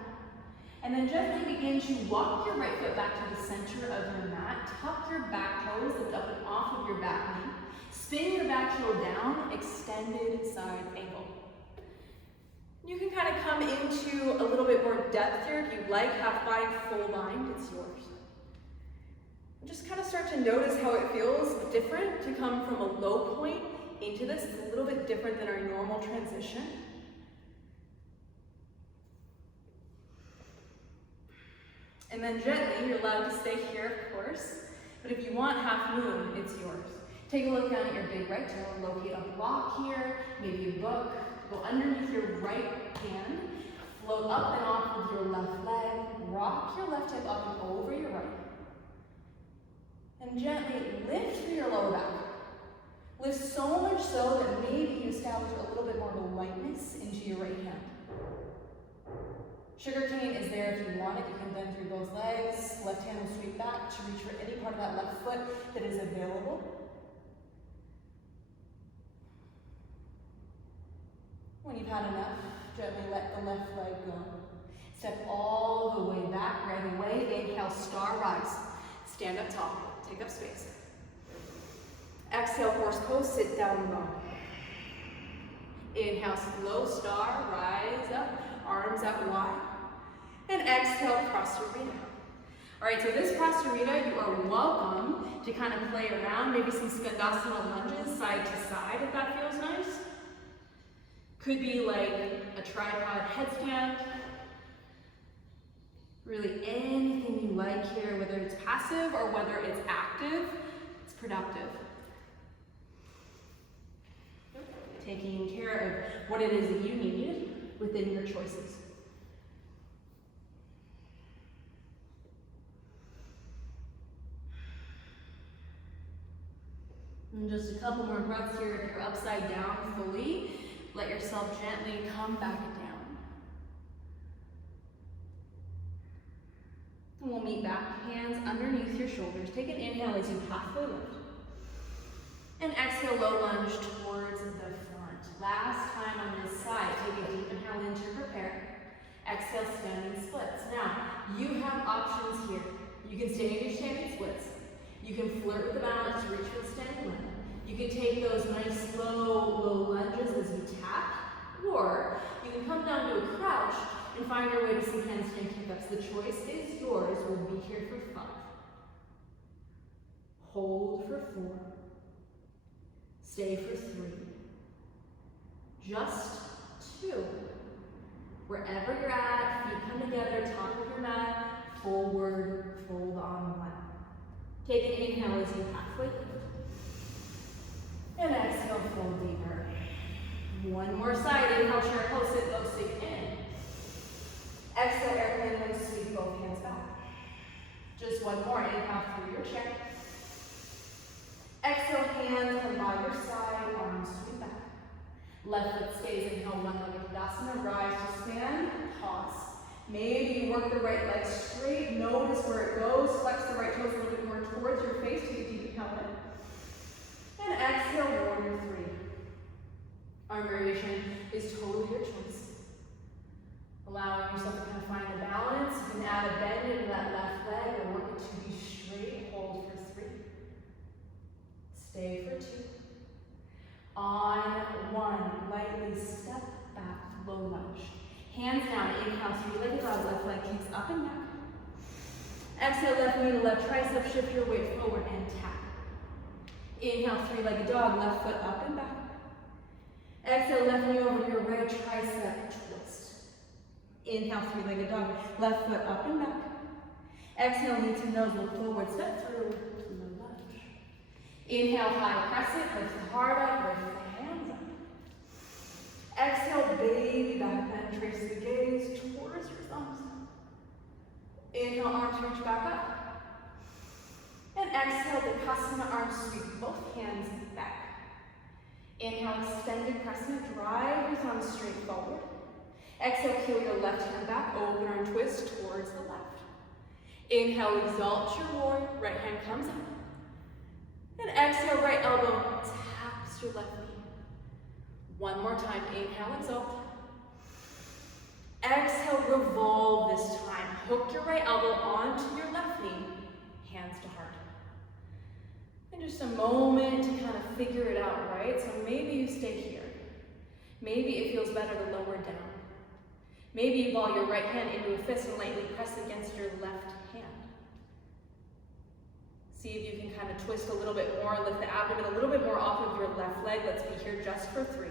And then gently begin to walk your right foot back to the center of your mat. Tuck your back toes, lift up and off of your back knee. Spin your back heel down, extended side angle. You can kind of come into a little bit more depth here if you'd like. Half bind, full bind, it's yours. And just kind of start to notice how it feels different to come from a low point into this. It's a little bit different than our normal transition. And then gently, you're allowed to stay here, of course. But if you want half moon, it's yours. Take a look down at your big right toe, locate a block here, maybe a book. Go underneath your right hand, Float up and off with your left leg. Rock your left hip up and over your right. And gently lift through your lower back. Lift so much so that maybe you establish a little bit more of a lightness into your right hand. Sugar cane is there if you want it. You can bend through both legs. Left hand will sweep back to reach for any part of that left foot that is available. When you've had enough, gently let the left leg go. Step all the way back, right away. Inhale, star rise. Stand up tall, take up space. Exhale, horse pose, sit down long. Inhale, slow star, rise up, arms out wide. And exhale, Prasarita. All right, so this Prasarita, you are welcome to kind of play around, maybe some Skandasana lunges side to side if that feels nice. Could be like a tripod headstand. Really anything you like here, whether it's passive or whether it's active, it's productive. Taking care of what it is that you need within your choices. And just a couple more breaths here. If you're upside down fully, let yourself gently come back down. And we'll meet back, hands underneath your shoulders. Take an inhale as you halfway lift. And exhale, low lunge towards the front. Last time on this side, take a deep inhale in to prepare. Exhale, standing splits. Now, you have options here. You can stay in your standing splits. You can flirt with the balance to reach for the standing limb. You can take those nice low lunges as you tap, or you can come down to a crouch and find your way to some handstand kick-ups. The choice is yours. We'll be here for 5. Hold for 4. Stay for 3. Just 2. Wherever you're at, feet come together, top of your mat, forward, fold on 1. Take an inhale as you halfway lift. And exhale, fold deeper. One more side, inhale, chair pose, sit low, sink in. Exhale, airplane wings, sweep both hands back. Just one more, inhale through your chair. Exhale, hands come by your side, arms sweep back. Left foot stays, inhale, one-legged Tadasana, rise to stand, pause. Maybe you work the right leg straight, notice where it goes, flex the right toes a little bit more towards your face, take a deep inhale in. And exhale, warrior 3. Arm variation is totally your choice. Allowing yourself to kind of find a balance. You can add a bend into that left leg or work it to be straight. Hold for 3. Stay for 2. On 1, lightly step back, low lunge. Hands down, inhale, 3-legged dog, left leg kicks up and back. Exhale, left knee to left tricep, shift your weight forward and tap. Inhale, 3-legged dog, left foot up and back. Exhale, left knee over your right tricep, twist. Inhale, 3-legged dog, left foot up and back. Exhale, knee to nose, look forward, step through, low lunge. Inhale, high crescent, lift the heart up, lift the hands up. Exhale, baby back bend, trace the gaze towards your thumbs. Inhale, arms reach back up. And exhale, Vipassana, arms sweep both hands back. Inhale, extended crescent, drive your thumbs straight forward. Exhale, peel your left hand back, open arm twist towards the left. Inhale, exalt your warrior, right hand comes up. And exhale, right elbow taps your left knee. One more time, inhale, exalt. Exhale, revolve this time. Hook your right elbow onto your left knee, hands to heart. And just a moment to kind of figure it out, right? So maybe you stay here. Maybe it feels better to lower down. Maybe you ball your right hand into a fist and lightly press against your left hand. See if you can kind of twist a little bit more, lift the abdomen a little bit more off of your left leg. Let's be here just for 3.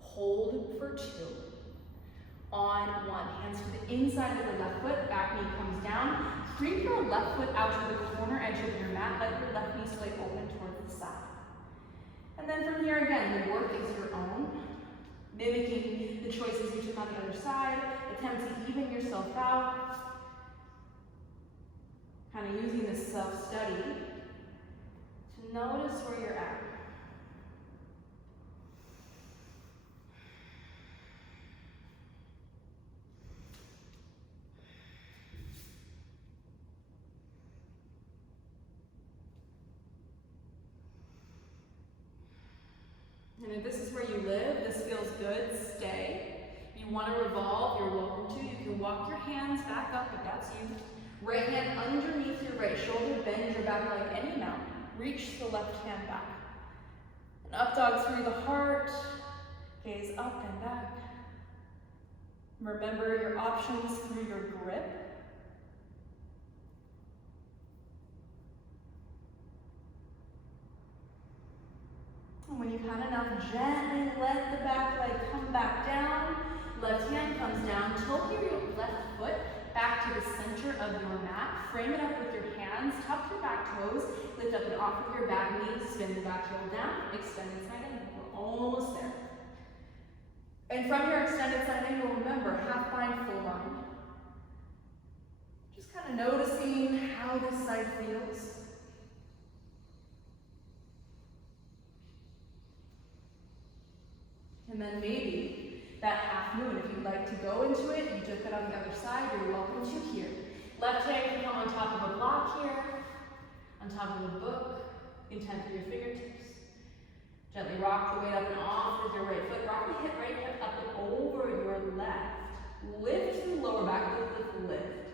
Hold for 2. On 1, hands to the inside of the left foot, back knee comes down. Creep your left foot out to the corner edge of your mat, let your left knee sway open towards the side. And then from here again, the work is your own. mimicking the choices you took on the other side. Attempt to even yourself out. Kind of using this self-study to notice where you're at. And if this is where you live, this feels good, stay. If you want to revolve, you're welcome to. You can walk your hands back up if that's you. Right hand underneath your right shoulder, bend your back like any mountain. Reach the left hand back. And up dog through the heart, gaze up and back. Remember your options through your grip. And when you've had enough, gently let the back leg come back down. Left hand comes down. Tilt your left foot back to the center of your mat. Frame it up with your hands. Tuck your back toes. Lift up and off of your back knee. Spin the back heel down. Extended side angle. We're almost there. And from your extended side angle, remember, half bind, full bind. Just kind of noticing how this side feels. And then maybe that half moon, if you'd like to go into it, you took it on the other side, you're welcome to here. Left hand can come on top of a block here, on top of a book, intent through your fingertips. Gently rock the weight up and off with your right foot. Rock the right hip up and over your left. Lift the lower back, lift.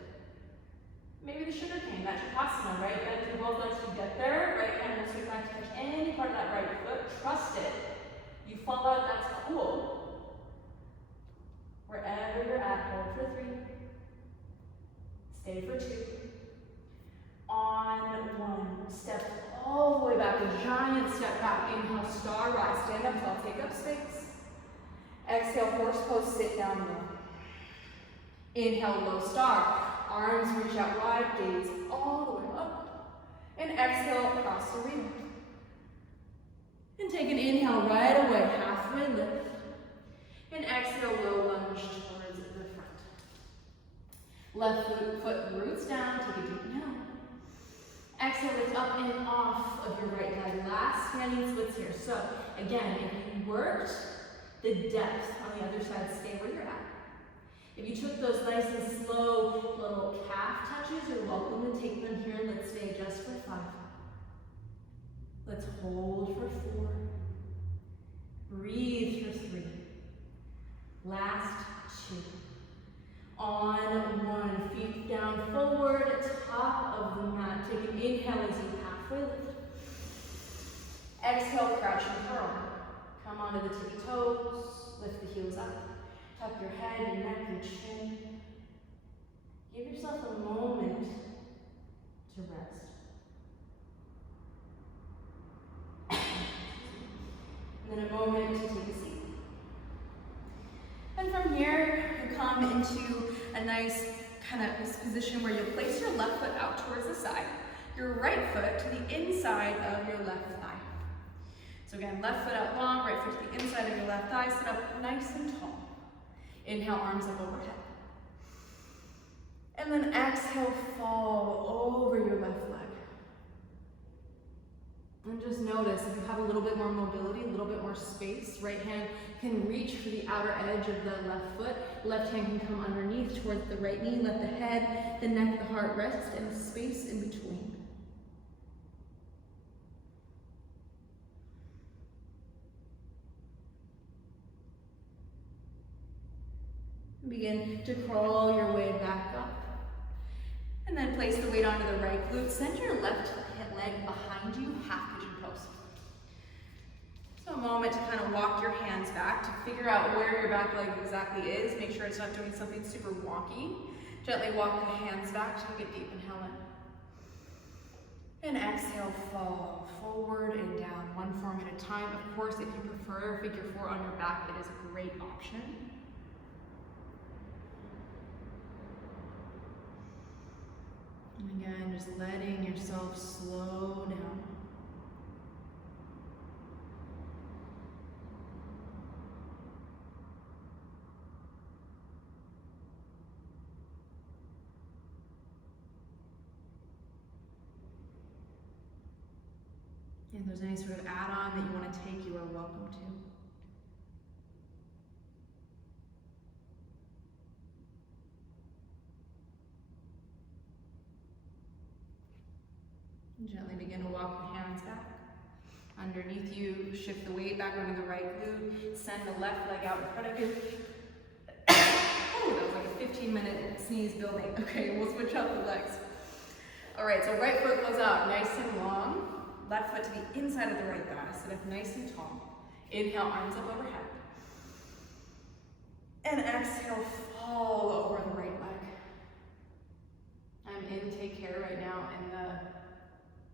Maybe the sugar cane, that's your Shavasana, right? Bend through both legs to get there. Right hand will sweep back to touch any part of that right foot. Trust it. You fall out, that's cool. Wherever you're at, hold for 3. Stay for 2. On 1, step all the way back, a giant step back. Inhale, star rise, stand up tall, take up space. Exhale, horse pose, sit down low. Inhale, low star. Arms reach out wide, gaze all the way up. And exhale, cross the rear. And take an inhale right away, halfway lift. And exhale, low lunge towards the front. Left foot roots down, take a deep inhale. Exhale, lift up and off of your right leg. Last standing splits here. So again, if you worked the depth on the other side, stay where you're at. If you took those nice and slow little calf touches, you're welcome to take them here. Let's stay just for 5. Let's hold for 4. Breathe for 3. Last 2. On 1, feet down forward, top of the mat. Take an inhale as you halfway lift. Exhale, crouch and curl. Come onto the tippy toes, lift the heels up. Tuck your head, your neck, your chin. Give yourself a moment to rest. And then a moment to take a seat. And from here, you come into a nice kind of position where you'll place your left foot out towards the side, your right foot to the inside of your left thigh. So again, left foot out long, right foot to the inside of your left thigh, sit up nice and tall. Inhale, arms up overhead. And then exhale, fall over your left leg. And just notice if you have a little bit more mobility, a little bit more space, right hand can reach for the outer edge of the left foot. Left hand can come underneath towards the right knee. Let the head, the neck, the heart rest in the space in between. Begin to crawl your way back up. And then place the weight onto the right glute. Send your left leg behind you, half pigeon pose. So a moment to kind of walk your hands back to figure out where your back leg exactly is. Make sure it's not doing something super wonky. Gently walk the hands back, take a deep inhale in. And exhale, fall forward and down, one form at a time. Of course, if you prefer figure 4 on your back, it is a great option. And again, just letting yourself slow down. And then, as you come into a nice, kind of position where you'll place your left foot out towards the side, your right foot to the inside of your left thigh. So again, left foot out long, right foot to the inside of your left thigh, sit up nice and tall. Inhale, If there's any sort of add-on that you want to take, you are welcome to. And gently begin to walk the hands back. Underneath you, shift the weight back onto the right glute. Send the left leg out in front of you. Oh, that was like a 15-minute sneeze building. Okay, we'll switch out the legs. All right, so right foot goes out nice and long. Left foot to the inside of the right thigh. Sit up nice and tall. Inhale, arms up overhead. And exhale, fall over the right leg. I'm in take care right now, and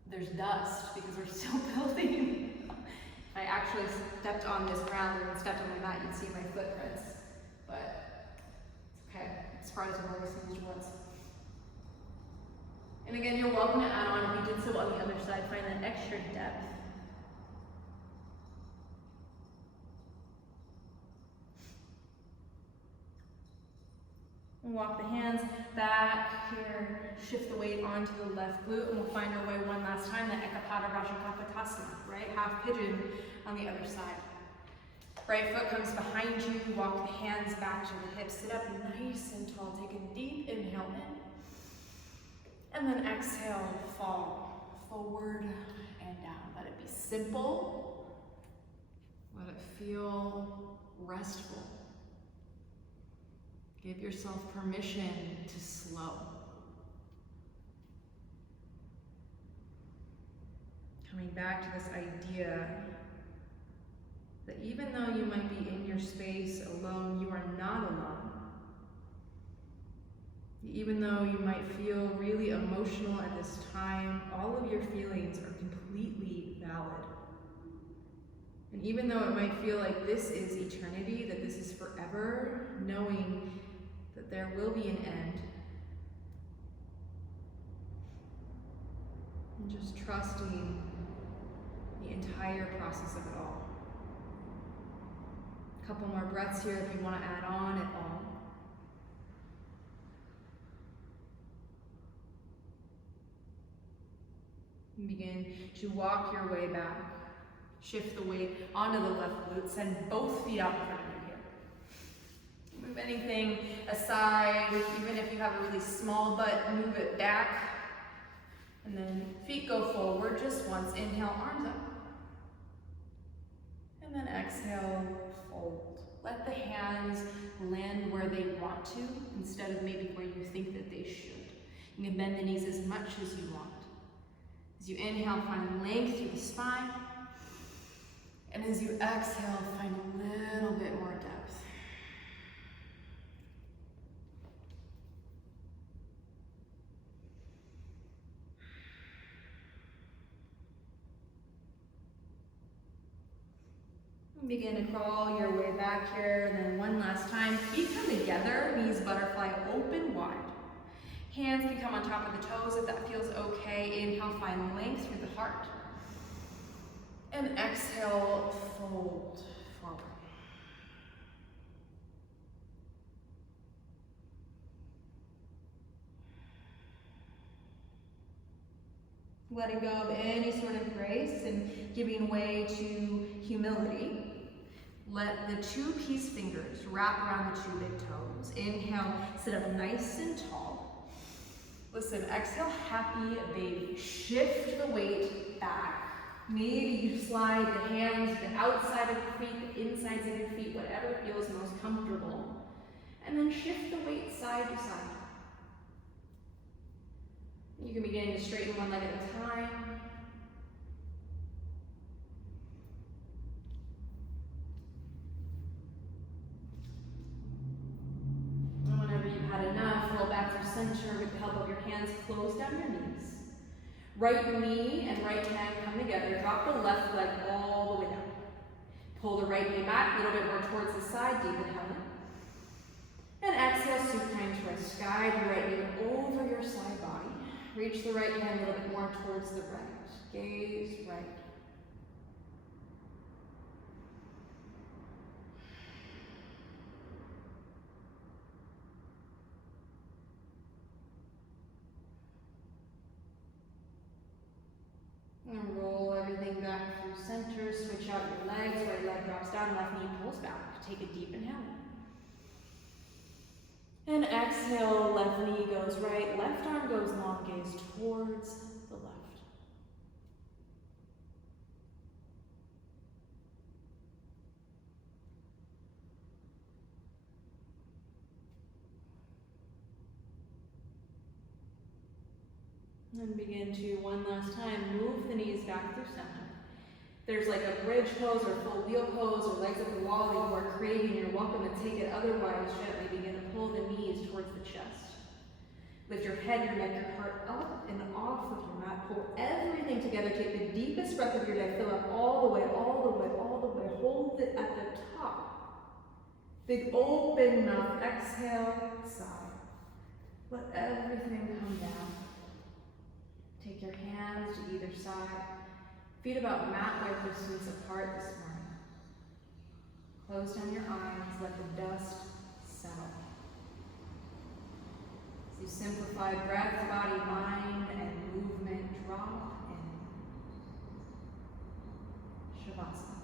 there's dust because we're still building. If I actually stepped on this ground and stepped on my mat, you'd see my footprints. But it's okay. As far as I've always seen once. And again, you're welcome to add on. If you did so on the other side, find that extra depth. And walk the hands back here, shift the weight onto the left glute, and we'll find our way one last time, the Ekapada Rajakapatasana, right? Half pigeon on the other side. Right foot comes behind you, walk the hands back to the hips, sit up nice and tall, take a deep inhale in. And then exhale, fall forward and down. Let it be simple. Let it feel restful. Give yourself permission to slow. Coming back to this idea that even though you might be in your space alone, you are not alone. Even though you might feel really emotional at this time, all of your feelings are completely valid. And even though it might feel like this is eternity, that this is forever, knowing that there will be an end, and just trusting the entire process of it all. A couple more breaths here if you want to add on at all. And begin to walk your way back. Shift the weight onto the left glute. Send both feet out in front of you here. Move anything aside. Even if you have a really small butt, move it back. And then feet go forward just once. Inhale, arms up. And then exhale, fold. Let the hands land where they want to instead of maybe where you think that they should. You can bend the knees as much as you want. As you inhale, find length through the spine. And as you exhale, find a little bit more depth. And begin to crawl your way back here. And then one last time, feet come together, knees butterfly open wide. Hands can come on top of the toes if that feels okay. Inhale, find length through the heart. And exhale, fold forward. Letting go of any sort of grace and giving way to humility. Let the two peace fingers wrap around the two big toes. Inhale, sit up nice and tall. Listen, exhale, happy baby. Shift the weight back. Maybe you slide the hands to the outside of your feet, the insides of your feet, whatever feels most comfortable. And then shift the weight side to side. You can begin to straighten one leg at a time. And whenever you've had enough, roll back through center with the help of your hands, close down your knees. Right knee and right hand come together. Drop the left leg all the way down. Pull the right knee back, a little bit more towards the side, deep inhale in. And exhale, supine twist. Guide your right knee over your side body. Reach the right hand a little bit more towards the right. Gaze right. And roll everything back center, switch out your legs, right leg drops down, left knee pulls back. Take a deep inhale. And exhale, left knee goes right, left arm goes long, gaze towards the left. And begin to, one last time, move the knees back through center. There's like a bridge pose or full wheel pose or legs at the wall that you are creating. You're welcome to take it otherwise gently. Begin to pull the knees towards the chest. Lift your head, your neck, your heart up and off with your mat. Pull everything together. Take the deepest breath of your day. Fill up all the way, all the way, all the way. Hold it at the top. Big open mouth. Exhale, sigh. Let everything come down. Take your hands to either side. Feet about mat width distance apart this morning. Close down your eyes, let the dust settle. As you simplify breath, body, mind, and movement, drop in. Shavasana.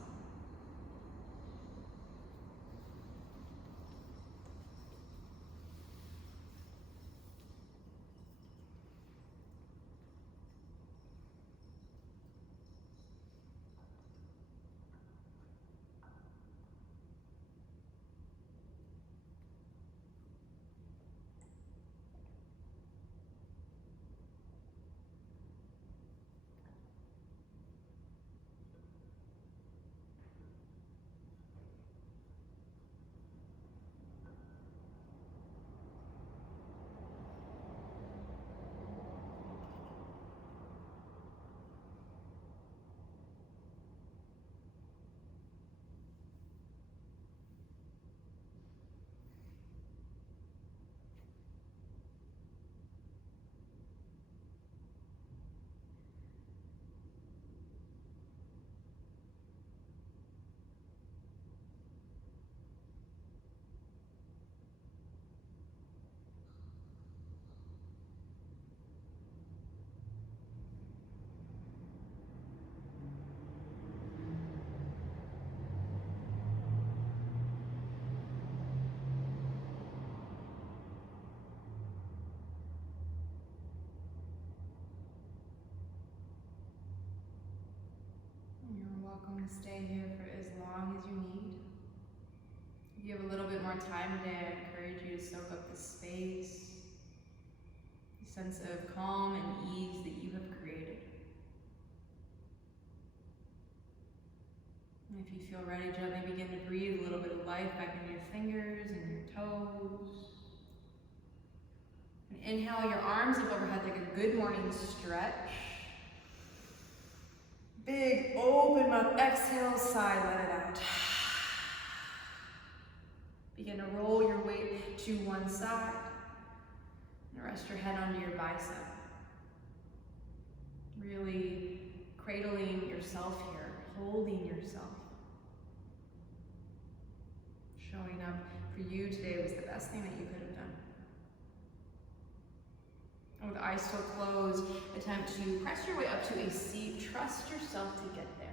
Welcome to stay here for as long as you need. If you have a little bit more time today, I encourage you to soak up the space, the sense of calm and ease that you have created. And if you feel ready, gently begin to breathe a little bit of life back into your fingers and your toes. And inhale your arms up overhead like a good morning stretch. Big open mouth, exhale, sigh, let it out. Begin to roll your weight to one side and rest your head onto your bicep. Really cradling yourself here, holding yourself. Showing up for you today was the best thing that you could have done. And with eyes still closed, attempt to press your way up to a seat. Trust yourself to get there.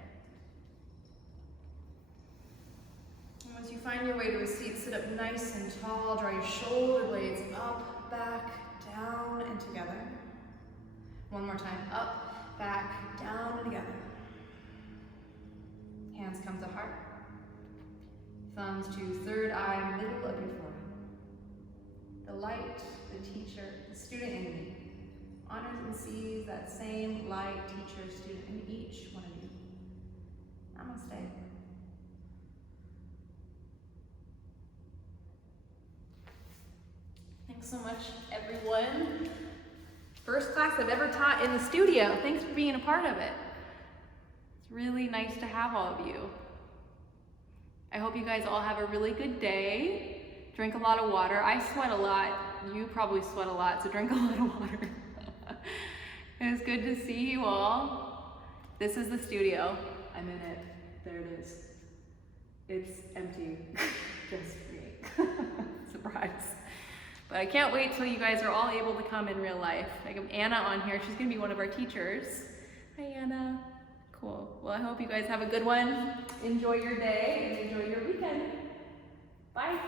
And once you find your way to a seat, sit up nice and tall. Draw your shoulder blades up, back, down, and together. One more time. Up, back, down, and together. Hands come to heart. Thumbs to third eye, middle of your forehead. The light, the teacher, the student in me honors and sees that same light, teacher, student in each one of you. Namaste. Thanks so much, everyone. First class I've ever taught in the studio. Thanks for being a part of it. It's really nice to have all of you. I hope you guys all have a really good day. Drink a lot of water. I sweat a lot. You probably sweat a lot, so drink a lot of water. It was good to see you all. This is the studio. I'm in it. There it is. It's empty, just for me. Surprise. But I can't wait till you guys are all able to come in real life. I have Anna on here. She's gonna be one of our teachers. Hi, Anna. Cool. Well, I hope you guys have a good one. Enjoy your day and enjoy your weekend. Bye.